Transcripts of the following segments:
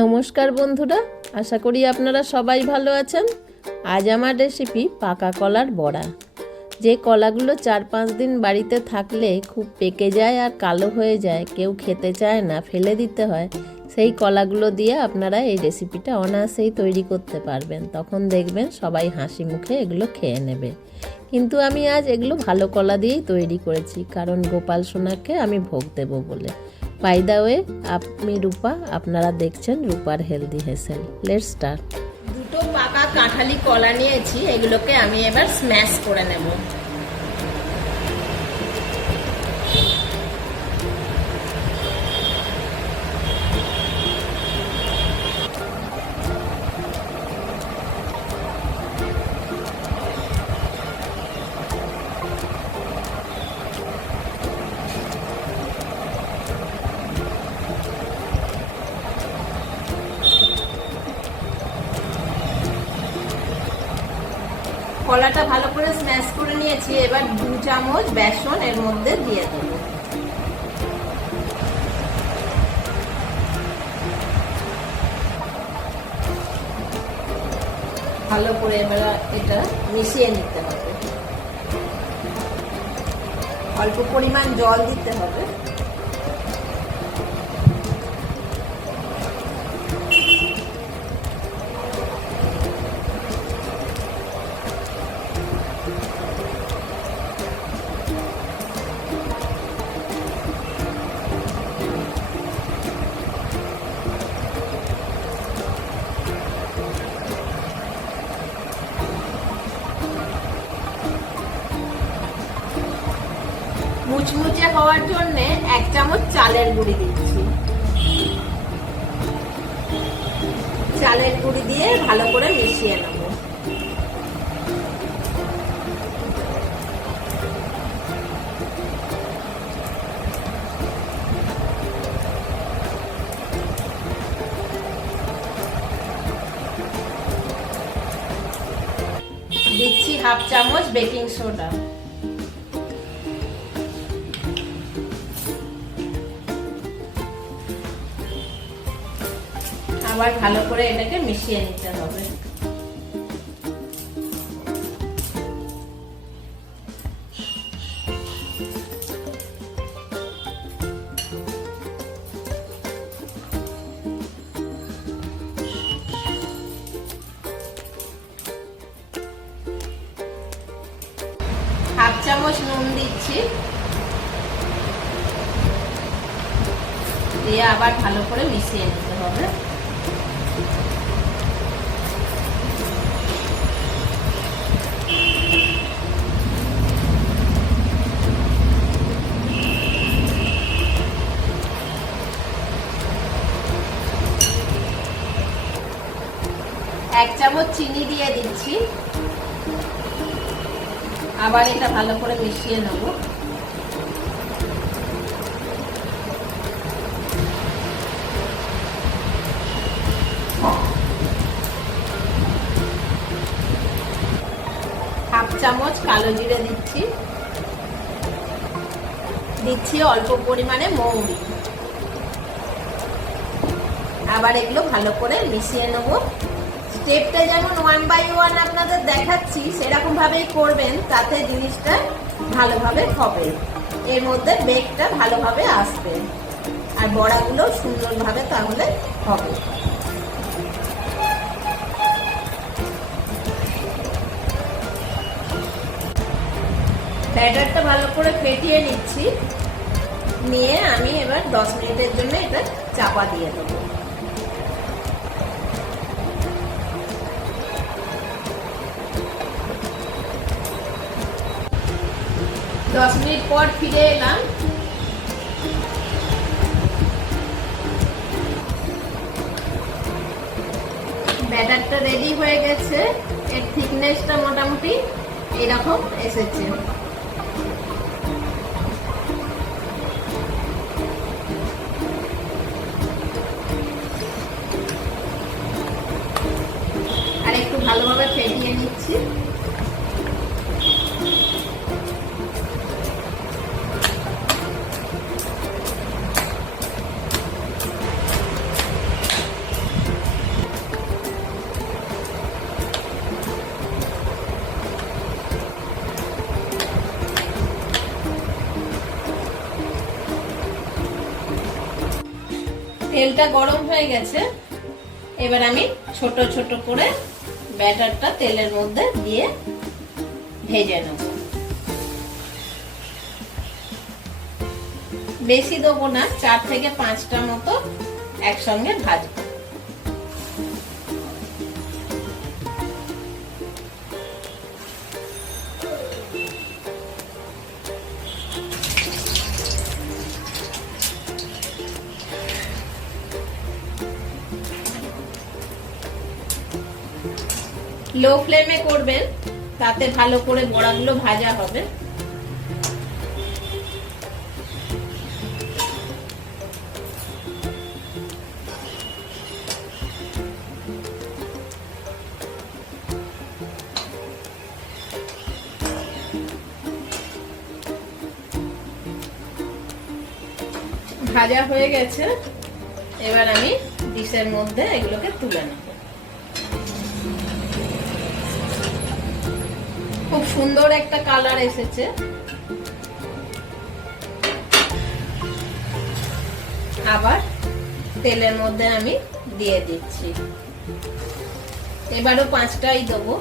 নমস্কার বন্ধুরা, আশা করি আপনারা সবাই ভালো আছেন। আজ আমার রেসিপি পাকা কলার বড়া। যে কলাগুলো 4-5 দিন বাড়িতে থাকলে খুব পেকে যায় আর কালো হয়ে যায়, কেউ খেতে চায় না, ফেলে দিতে হয়, সেই কলাগুলো দিয়ে আপনারা এই রেসিপিটা অনায়াসেই তৈরি করতে পারবেন। তখন দেখবেন সবাই হাসি মুখে এগুলো খেয়ে নেবে। কিন্তু আমি আজ এগুলো ভালো কলা দিয়েই তৈরি করেছি, কারণ গোপাল সোনাকে আমি ভোগ দেবো বলে। বাই দ্য ওয়ে, আমি রূপা, আপনারা দেখছেন রূপার হেলদি হেসেল। Let's start. দুটো পাকা কাঁঠালি কলা নিয়েছি, এগুলোকে আমি এবার স্ম্যাশ করে নেব। কলাটা ভালো করে স্ম্যাশ করে নিয়েছি, এবার 2 চামচ বেসন এর মধ্যে দিয়ে দেব। ভালো করে এবার এটা মিশিয়ে নিতে হবে। অল্প পরিমাণ জল দিতে হবে। মুচমুচে হওয়ার জন্য 1 চামচ চালের গুঁড়ি দিচ্ছি। চালের গুঁড়ি দিয়ে ভালো করে মিশিয়ে নেব। দিচ্ছি 1/2 চামচ বেকিং সোডা। আবার ভালো করে এটাকে মিশিয়ে নিতে হবে। হাফ চামচ নুন দিচ্ছি, দিয়ে আবার ভালো করে মিশিয়ে নিতে হবে। এক চামচ চিনি দিয়ে দিচ্ছি, আবার এটা ভালো করে মিশিয়ে নেব। হাফ চামচ কালো জিরে দিচ্ছি, দিচ্ছি অল্প পরিমাণে মৌরি। আবার এগুলো ভালো করে মিশিয়ে নেব। স্টেপটা যেমন 1 বাই 1 আপনাদের দেখাচ্ছি, সেরকম ভাবেই করবেন, তাতে জিনিসটা ভালোভাবে হবে। এর মধ্যে বেকটা ভালোভাবে আসবে আর বড়াগুলো সুন্দরভাবে তাহলে হবে। ব্যাটারটা ভালো করে ফেটিয়ে নিচ্ছি, নিয়ে আমি এবার 10 মিনিটের জন্য এটা চাপা দিয়ে দেবো। 10 মিনিট পর ফিরে এলাম। ব্যাটারটা রেডি হয়ে গেছে। এর থিকনেসটা মোটামুটি এরকম এসেছে। আর একটু ভালোভাবে ফেটিয়ে নিচ্ছি। তেলটা গরম হয়ে গেছে, এবার আমি ছোট ছোট করে ব্যাটারটা তেলের মধ্যে দিয়ে ভেজে নেব। বেশি দেবো না, 4 থেকে 5টা মতো একসঙ্গে ভাজবো। লো ফ্লেমে করবেন, তাতে ভালো করে বড়াগুলো ভাজা হবে। ভাজা হয়ে গেছে, এবার আমি ডিশের মধ্যে এগুলোকে তুলে নেব। খুব সুন্দর একটা কালার এসেছে। আবার তেলের মধ্যে আমি দিয়ে দিচ্ছি, এবারও 5টাই দেবো।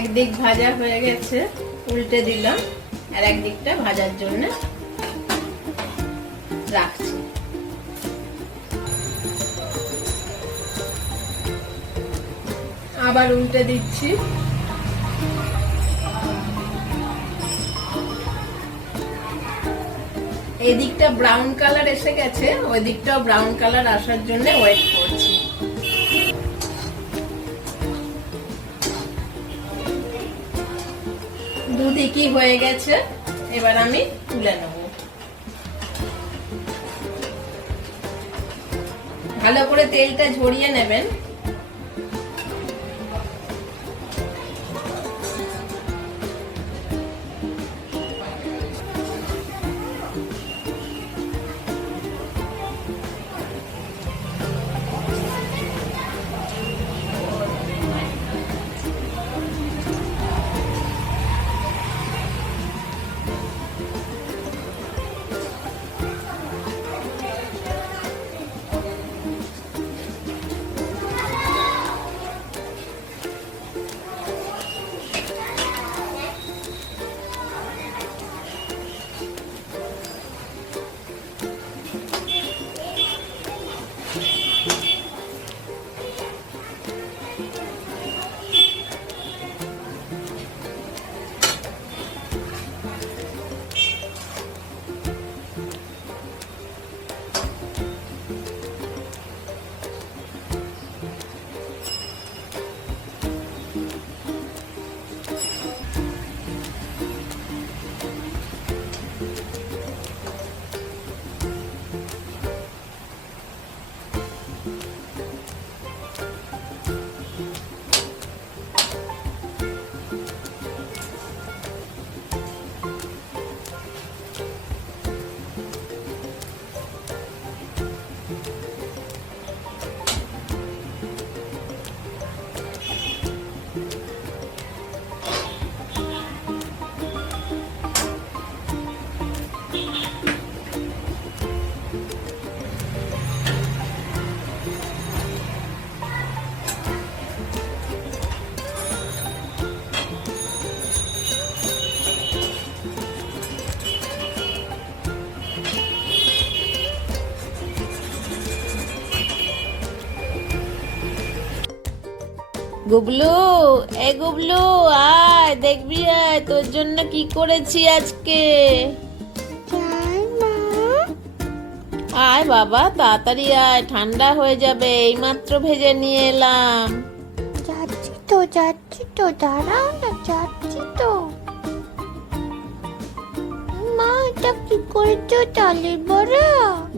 একদিক ভাজা হয়ে গেছে, উল্টে দিলাম, আর একদিকটা ভাজার জন্য রাখছি। আবার উল্টে দিচ্ছি। এই দিকটা ব্রাউন কালার এসে গেছে, ওই দিকটাও ব্রাউন কালার আসার জন্য ওয়েট করছি। দুদিকই হয়ে গেছে, এবার আমি তুলে নেব। ভালো করে তেলটা ঝরিয়ে নেবেন। গুবলু, এ গুবলু আয়, দেখবি আয়, তোর জন্য কি করেছি আজকে। আয় বাবা, তাড়াতাড়ি আয়, ঠান্ডা হয়ে যাবে, এইমাত্র ভেজে নিয়ে এলাম। যাচ্ছি তো দাঁড়াও না, যাচ্ছি তো। মা এটা কি করেছো, তালের বড়া?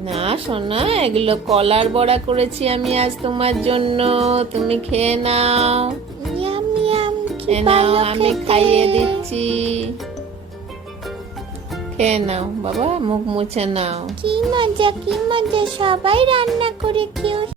না সোনা, এগুলো কলার বড়া করেছি আমি আজ তোমার জন্য। তুমি খেয়ে নাও। ইয়াম ইয়াম, কি খেয়ে নাও, ভালো আমি খেতে। খাইয়ে দিচ্ছি। খেয়ে নাও বাবা, মুখ মুছে নাও। কি মজা, কি মজা, সবাই রান্না করে খেও।